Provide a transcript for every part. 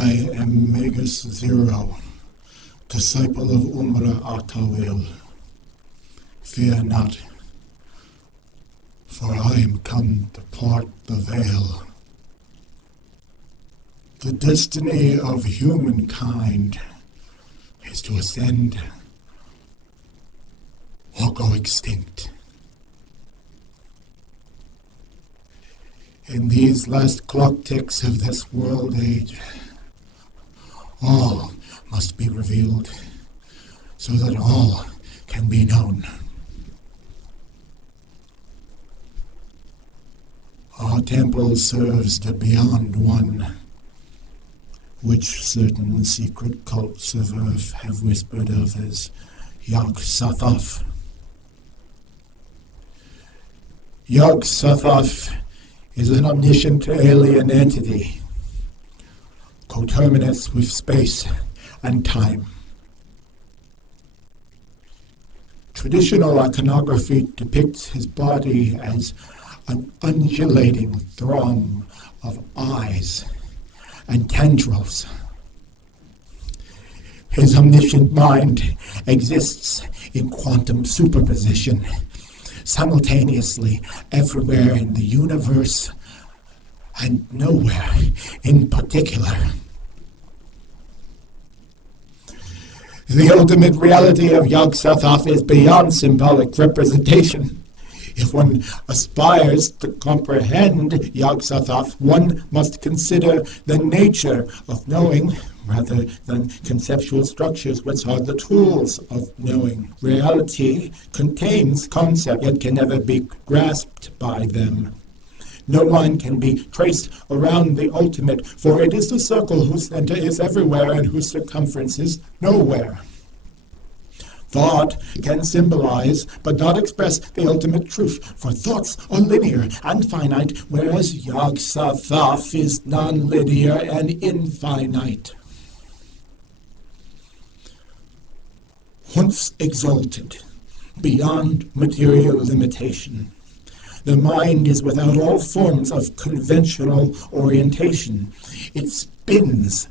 I am Magus Zero, disciple of Umra Atawil. Fear not, for I am come to part the veil. The destiny of humankind is to ascend or go extinct. In these last clock ticks of this world age, all must be revealed so that all can be known. Our temple serves the Beyond One, which certain secret cults of Earth have whispered of as Yog Sothoth. Yog Sothoth is an omniscient alien entity, coterminous with space and time. Traditional iconography depicts his body as an undulating throng of eyes and tendrils. His omniscient mind exists in quantum superposition, simultaneously everywhere in the universe and nowhere in particular. The ultimate reality of Yog Sothoth is beyond symbolic representation. If one aspires to comprehend Yog Sothoth, one must consider the nature of knowing rather than conceptual structures which are the tools of knowing. Reality contains concepts, yet can never be grasped by them. No line can be traced around the ultimate, for it is the circle whose center is everywhere and whose circumference is nowhere. Thought can symbolize, but not express the ultimate truth, for thoughts are linear and finite, whereas Yog Sothoth is non-linear and infinite. Once exalted beyond material limitation, the mind is without all forms of conventional orientation. It spins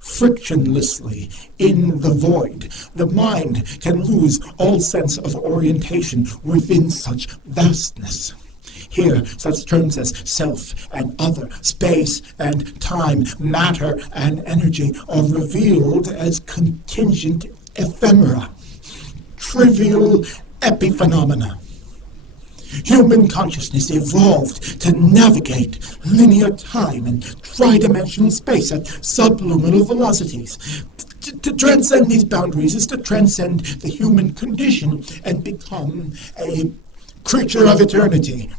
frictionlessly in the void. The mind can lose all sense of orientation within such vastness. Here, such terms as self and other, space and time, matter and energy are revealed as contingent ephemera, trivial epiphenomena. Human consciousness evolved to navigate linear time and tridimensional space at subluminal velocities. To transcend these boundaries is to transcend the human condition and become a creature of eternity.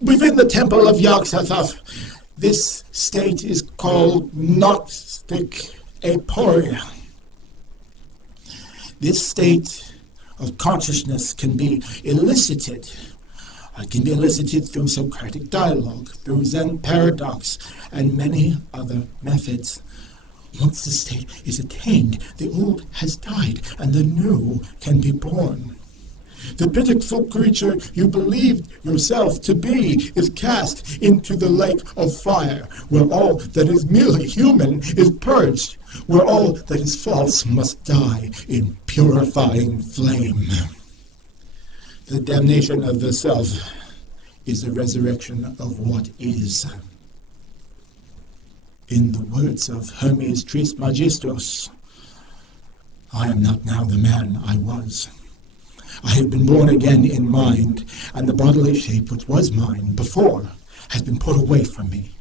Within the Temple of Yog Sothoth, this state is called Gnostic aporia. This state of consciousness can be elicited. It can be elicited through Socratic dialogue, through Zen paradox, and many other methods. Once the state is attained, the old has died, and the new can be born. The pitiful creature you believed yourself to be is cast into the lake of fire, where all that is merely human is purged, where all that is false must die in purifying flame. The damnation of the self is the resurrection of what is. In the words of Hermes Trismegistus, I am not now the man I was. I have been born again in mind, and the bodily shape which was mine before has been put away from me.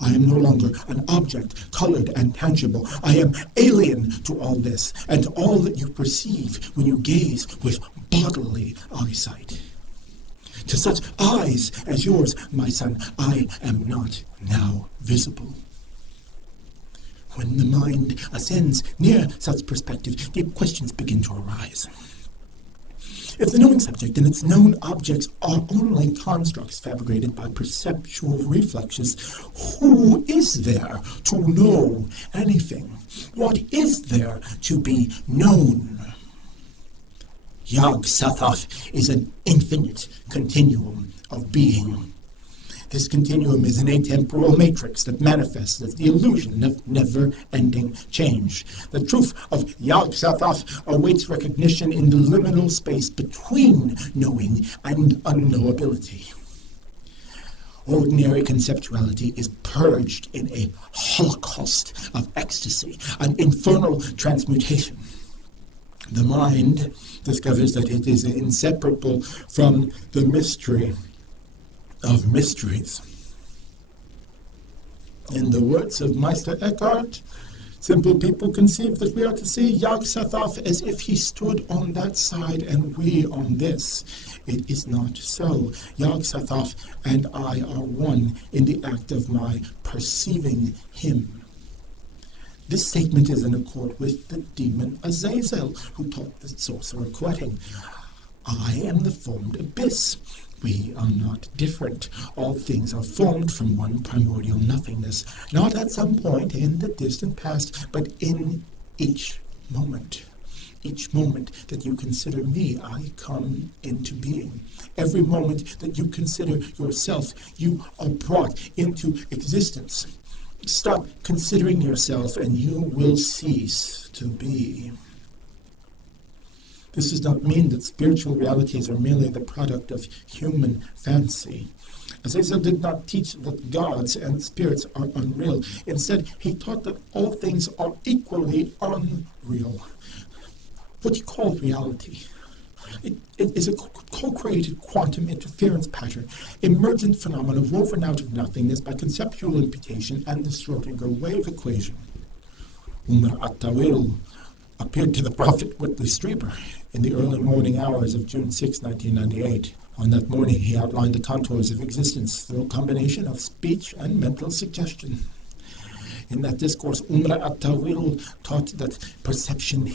I am no longer an object, colored and tangible. I am alien to all this, and to all that you perceive when you gaze with bodily eyesight. To such eyes as yours, my son, I am not now visible. When the mind ascends near such perspective, deep questions begin to arise. If the knowing subject and its known objects are only constructs fabricated by perceptual reflexes, who is there to know anything? What is there to be known? Yog Sothoth is an infinite continuum of being. This continuum is an atemporal matrix that manifests as the illusion of never-ending change. The truth of Yog Sothoth awaits recognition in the liminal space between knowing and unknowability. Ordinary conceptuality is purged in a holocaust of ecstasy, an infernal transmutation. The mind discovers that it is inseparable from the mystery of mysteries. In the words of Meister Eckhart, simple people conceive that we are to see Yog Sothoth as if he stood on that side and we on this. It is not so. Yog Sothoth and I are one in the act of my perceiving him. This statement is in accord with the demon Azazel, who taught the sorcerer quoting, "I am the formed abyss. We are not different. All things are formed from one primordial nothingness, not at some point in the distant past, but in each moment. Each moment that you consider me, I come into being. Every moment that you consider yourself, you are brought into existence. Stop considering yourself and you will cease to be." This does not mean that spiritual realities are merely the product of human fancy. Azazel did not teach that gods and spirits are unreal. Instead, he taught that all things are equally unreal. What you call reality, it is a co-created quantum interference pattern, emergent phenomena woven out of nothingness by conceptual imputation and the Schrödinger wave equation. Umar at-Tawil appeared to the prophet Whitley Strieber in the early morning hours of June 6, 1998. On that morning, he outlined the contours of existence through a combination of speech and mental suggestion. In that discourse, Umar at-Tawil taught that perception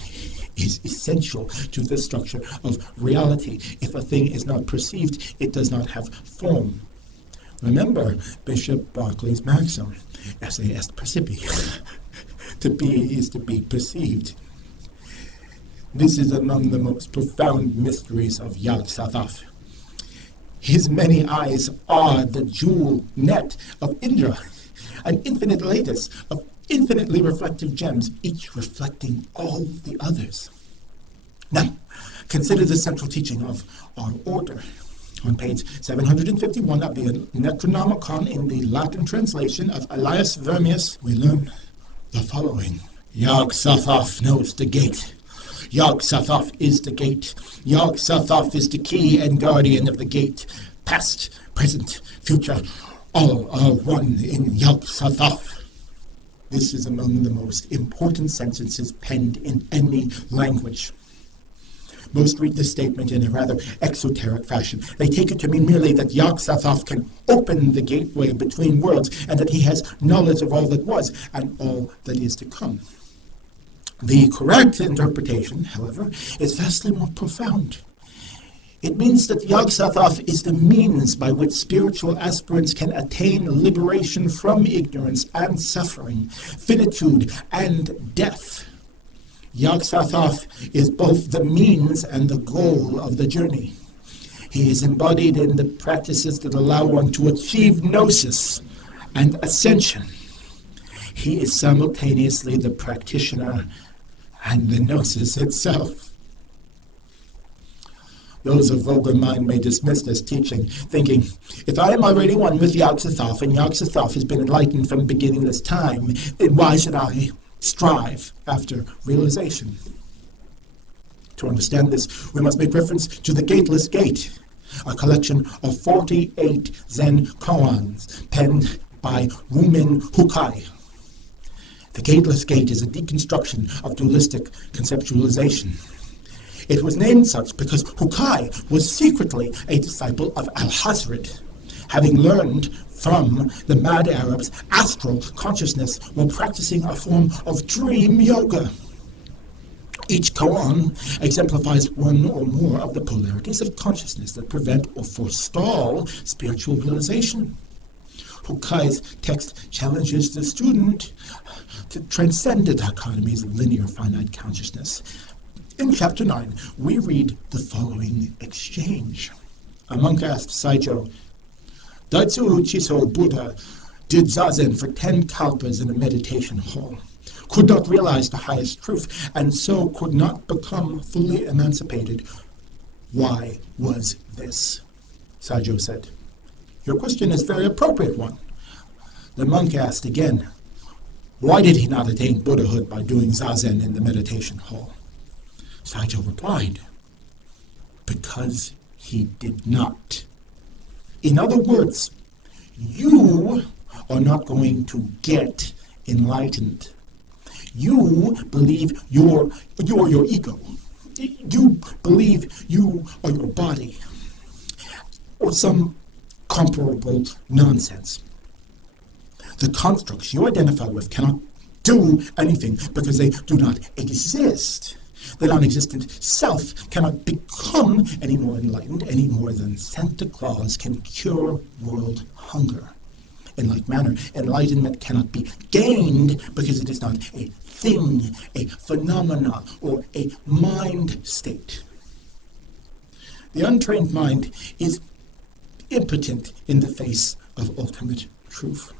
is essential to the structure of reality. If a thing is not perceived, it does not have form. Remember Bishop Berkeley's maxim, esse est percipi. To be is to be perceived. This is among the most profound mysteries of Yog Sothoth. His many eyes are the jewel net of Indra, an infinite lattice of infinitely reflective gems, each reflecting all the others. Now, consider the central teaching of our order. On page 751 of the Necronomicon, in the Latin translation of Elias Vermius, we learn the following. Yog Sothoth knows the gate. Yog Sothoth is the gate. Yog Sothoth is the key and guardian of the gate. Past, present, future, all are one in Yog Sothoth. This is among the most important sentences penned in any language. Most read this statement in a rather exoteric fashion. They take it to mean merely that Yog Sothoth can open the gateway between worlds and that he has knowledge of all that was and all that is to come. The correct interpretation, however, is vastly more profound. It means that Yog Sothoth is the means by which spiritual aspirants can attain liberation from ignorance and suffering, finitude and death. Yog Sothoth is both the means and the goal of the journey. He is embodied in the practices that allow one to achieve gnosis and ascension. He is simultaneously the practitioner and the gnosis itself. Those of vulgar mind may dismiss this teaching, thinking, if I am already one with Yog Sothoth, and Yog Sothoth has been enlightened from beginningless time, then why should I strive after realization? To understand this, we must make reference to the Gateless Gate, a collection of 48 Zen koans penned by Wumin Hukai. The Gateless Gate is a deconstruction of dualistic conceptualization. It was named such because Hukai was secretly a disciple of Al-Hazred, having learned from the mad Arabs astral consciousness while practicing a form of dream yoga. Each koan exemplifies one or more of the polarities of consciousness that prevent or forestall spiritual realization. Hukai's text challenges the student to transcend the dichotomies of linear finite consciousness. In chapter 9, we read the following exchange. A monk asked Saijo, Daitsu Chiso Buddha did zazen for 10 kalpas in a meditation hall, could not realize the highest truth, and so could not become fully emancipated. Why was this? Saijo said. Your question is a very appropriate one. The monk asked again, why did he not attain Buddhahood by doing zazen in the meditation hall? Saijo replied, because he did not. In other words, you are not going to get enlightened. You believe you're your ego. You believe you are your body, or some comparable nonsense. The constructs you identify with cannot do anything because they do not exist. The non-existent self cannot become any more enlightened any more than Santa Claus can cure world hunger. In like manner, enlightenment cannot be gained because it is not a thing, a phenomena, or a mind state. The untrained mind is impotent in the face of ultimate truth.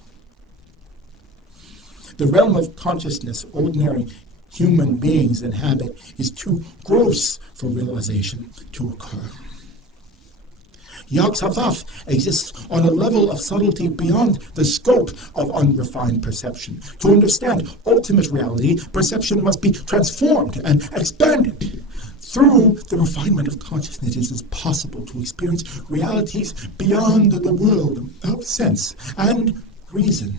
The realm of consciousness ordinary human beings inhabit is too gross for realization to occur. Yog Sothoth exists on a level of subtlety beyond the scope of unrefined perception. To understand ultimate reality, perception must be transformed and expanded. Through the refinement of consciousness, it is possible to experience realities beyond the world of sense and reason.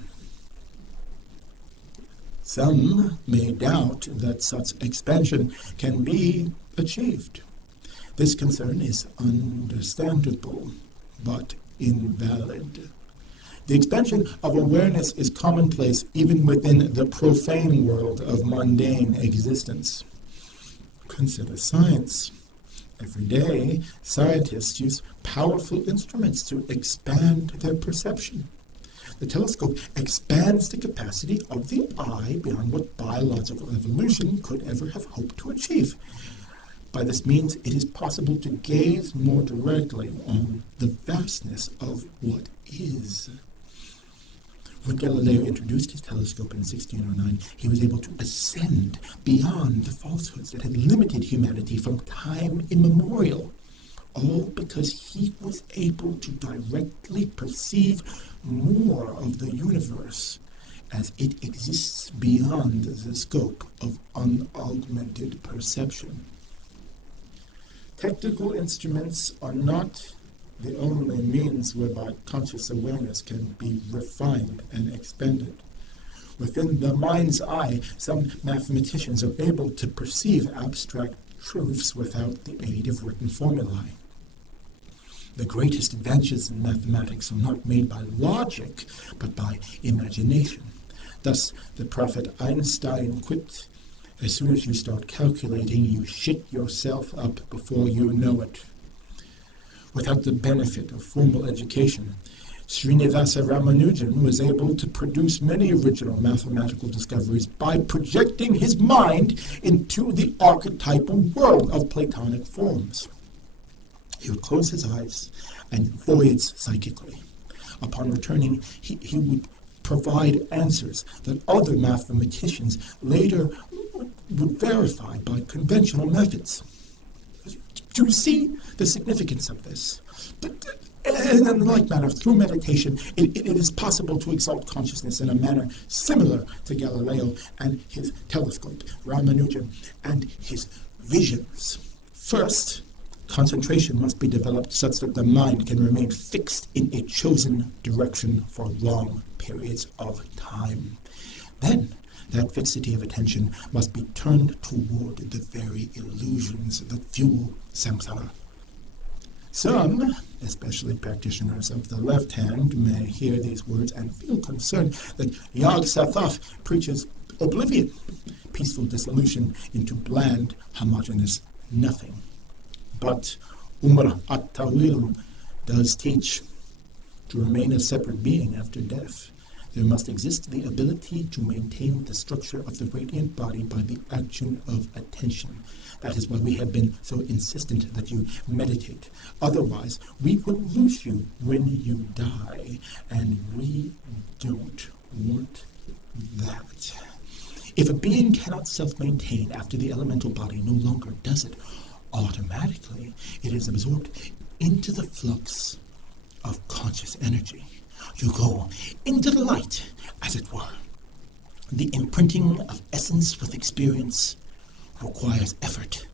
Some may doubt that such expansion can be achieved. This concern is understandable, but invalid. The expansion of awareness is commonplace even within the profane world of mundane existence. Consider science. Every day, scientists use powerful instruments to expand their perception. The telescope expands the capacity of the eye beyond what biological evolution could ever have hoped to achieve. By this means, it is possible to gaze more directly on the vastness of what is. When Galileo introduced his telescope in 1609, he was able to ascend beyond the falsehoods that had limited humanity from time immemorial, all because he was able to directly perceive more of the universe as it exists beyond the scope of unaugmented perception. Technical instruments are not the only means whereby conscious awareness can be refined and expanded. Within the mind's eye, some mathematicians are able to perceive abstract truths without the aid of written formulae. The greatest advances in mathematics are not made by logic, but by imagination. Thus, the prophet Einstein quipped, as soon as you start calculating, you shit yourself up before you know it. Without the benefit of formal education, Srinivasa Ramanujan was able to produce many original mathematical discoveries by projecting his mind into the archetypal world of Platonic forms. He would close his eyes and voyage psychically. Upon returning, he would provide answers that other mathematicians later would verify by conventional methods. Do you see the significance of this? And in like manner, through meditation, it is possible to exalt consciousness in a manner similar to Galileo and his telescope, Ramanujan, and his visions. First, concentration must be developed such that the mind can remain fixed in a chosen direction for long periods of time. Then, that fixity of attention must be turned toward the very illusions that fuel samsara. Some, especially practitioners of the left hand, may hear these words and feel concerned that Yog Sothoth preaches oblivion, peaceful dissolution into bland, homogeneous nothing. But Umar at-Tawil does teach to remain a separate being after death. There must exist the ability to maintain the structure of the radiant body by the action of attention. That is why we have been so insistent that you meditate. Otherwise, we will lose you when you die, and we don't want that. If a being cannot self-maintain after the elemental body no longer does it, automatically it is absorbed into the flux of conscious energy. You go into the light, as it were. The imprinting of essence with experience requires effort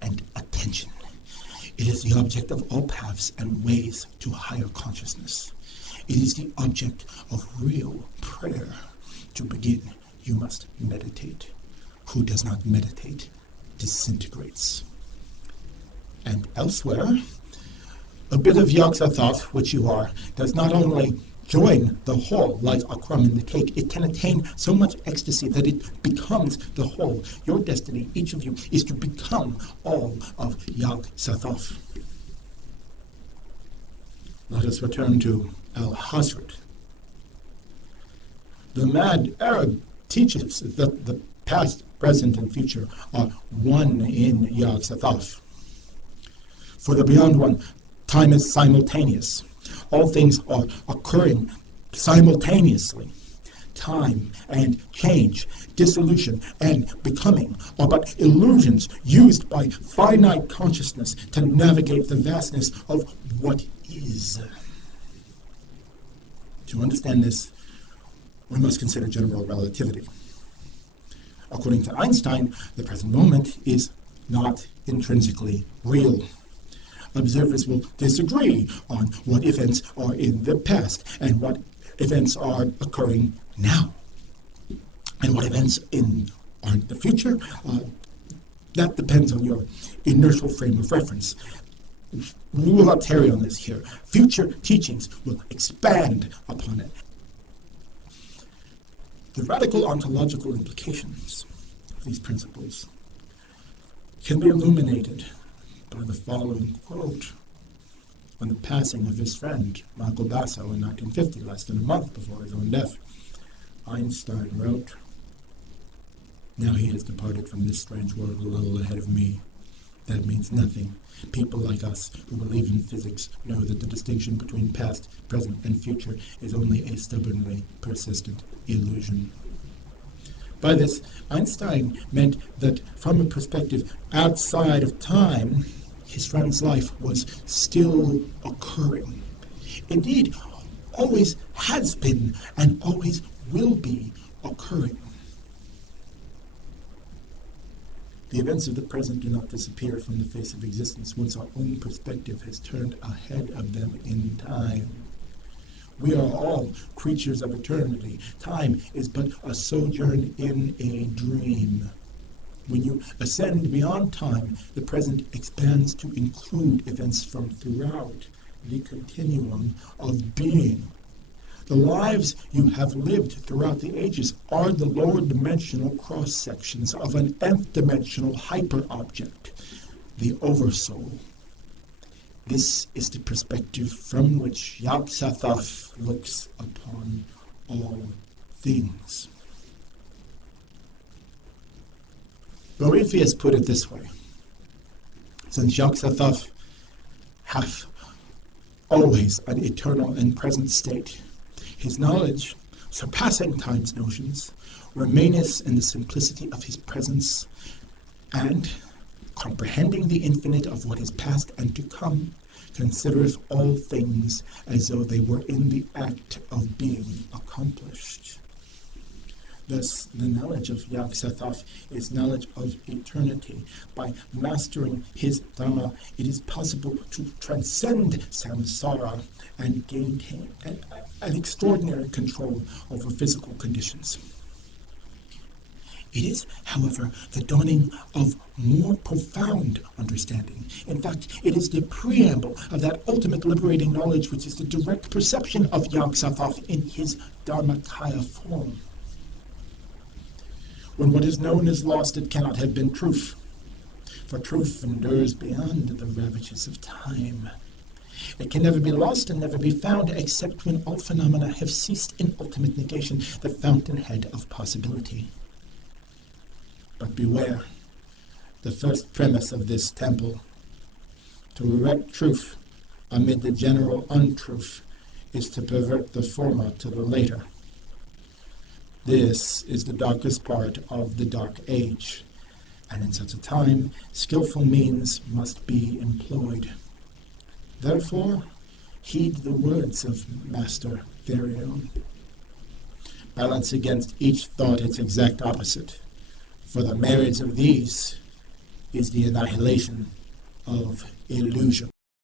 and attention. It is the object of all paths and ways to higher consciousness. It is the object of real prayer. To begin, you must meditate. Who does not meditate disintegrates. And elsewhere, a bit of Yog Sothoth, which you are, does not only join the whole like a crumb in the cake, it can attain so much ecstasy that it becomes the whole. Your destiny, each of you, is to become all of Yog Sothoth. Let us return to Al-Hazred. The mad Arab teaches that the past, present, and future are one in Yog Sothoth. For the Beyond One, time is simultaneous. All things are occurring simultaneously. Time and change, dissolution and becoming are but illusions used by finite consciousness to navigate the vastness of what is. To understand this, we must consider general relativity. According to Einstein, the present moment is not intrinsically real. Observers will disagree on what events are in the past and what events are occurring now. And what events are in the future, that depends on your inertial frame of reference. We will not tarry on this here. Future teachings will expand upon it. The radical ontological implications of these principles can be illuminated by the following quote on the passing of his friend Michael Basso in 1950, less than a month before his own death. Einstein wrote, "Now he has departed from this strange world a little ahead of me. That means nothing. People like us who believe in physics know that the distinction between past, present, and future is only a stubbornly persistent illusion." By this, Einstein meant that from a perspective outside of time, his friend's life was still occurring. Indeed, always has been and always will be occurring. The events of the present do not disappear from the face of existence once our own perspective has turned ahead of them in time. We are all creatures of eternity. Time is but a sojourn in a dream. When you ascend beyond time, the present expands to include events from throughout the continuum of being. The lives you have lived throughout the ages are the lower dimensional cross-sections of an nth-dimensional hyper-object, the Oversoul. This is the perspective from which Yog Sothoth looks upon all things. Boethius put it this way: since Yog Sothoth hath always an eternal and present state, his knowledge, surpassing time's notions, remaineth in the simplicity of his presence, and, comprehending the infinite of what is past and to come, considereth all things as though they were in the act of being accomplished. Thus, the knowledge of Yog Sothoth is knowledge of eternity. By mastering his Dharma, it is possible to transcend samsara and gain an extraordinary control over physical conditions. It is, however, the dawning of more profound understanding. In fact, it is the preamble of that ultimate liberating knowledge which is the direct perception of Yog Sothoth in his Dharmakaya form. When what is known is lost, it cannot have been truth, for truth endures beyond the ravages of time. It can never be lost and never be found except when all phenomena have ceased in ultimate negation, the fountainhead of possibility. But beware, the first premise of this temple, to erect truth amid the general untruth, is to pervert the former to the later. This is the darkest part of the dark age, and in such a time, skillful means must be employed. Therefore, heed the words of Master Varion. Balance against each thought its exact opposite, for the marriage of these is the annihilation of illusion.